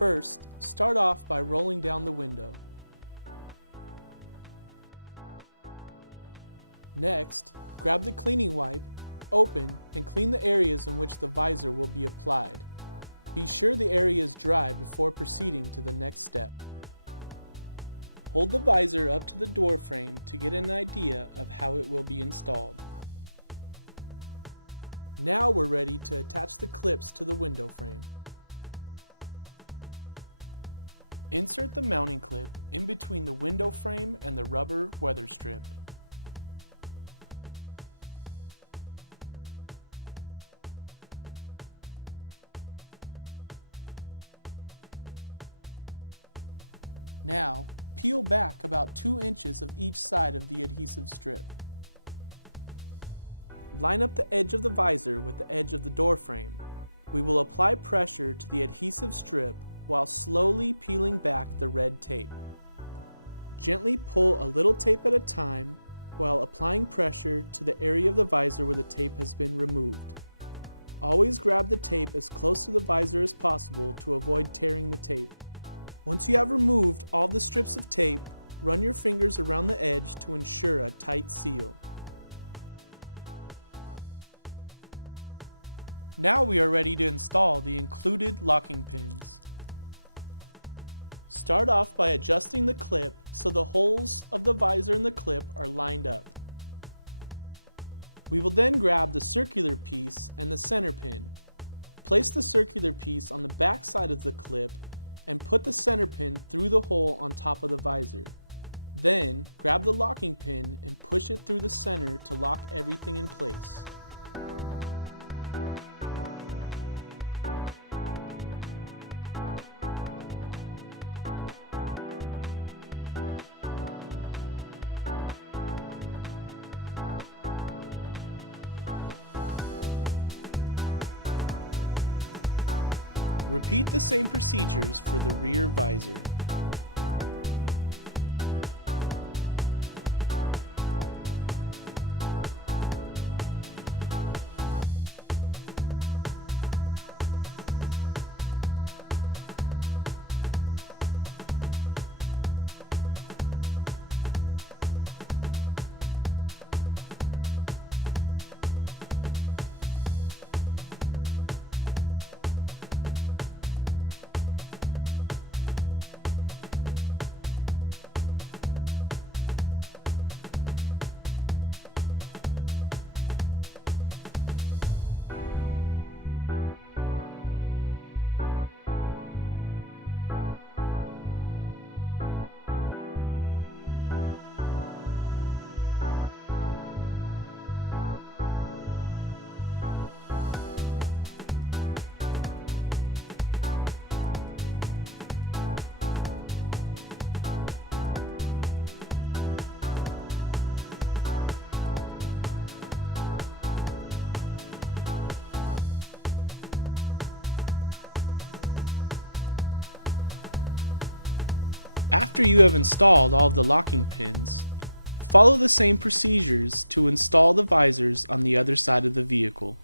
First, start off by rolling down the window. Next, grab the cleaning wipe, open, and clean the areas in which the visor will be applied. Be sure the area is dry before proceeding to the next step. Hold the visor up to the door frame to get an idea of how it will be installed. Now we're ready to attach the clips to the window frame. Insert the mounting clip in between the window frame and the rubber weather strip. Now, peel back about 2 inches of each side of the adhesive strip. Line up the edge of the visor with the edge of the door frame. We will apply pressure to the adhesive strip while slowly peeling back the red tape. Gently pull a little tape at a time while applying pressure to the area of the visor where the tape has been removed. Always grab the tape as close to the visor as possible to avoid tearing the tape. Once you have removed all the strips of tape, run your fingers around the edge to ensure a tight seal. Now we are ready to install the included locking pins. Start off by adjusting the clip so the holes of the visor and the clip are lined up. We will then grab the circular piece and the center pin. Place the circular piece on the back side of the clip and put the center pin through the hole on top of the visor. Then, grab the locking pin and push it through the center to lock everything in place. Repeat the same procedures for the rear visor. After you have installed all of the locking pins, follow the same procedures to install the visors on the other side of the vehicle.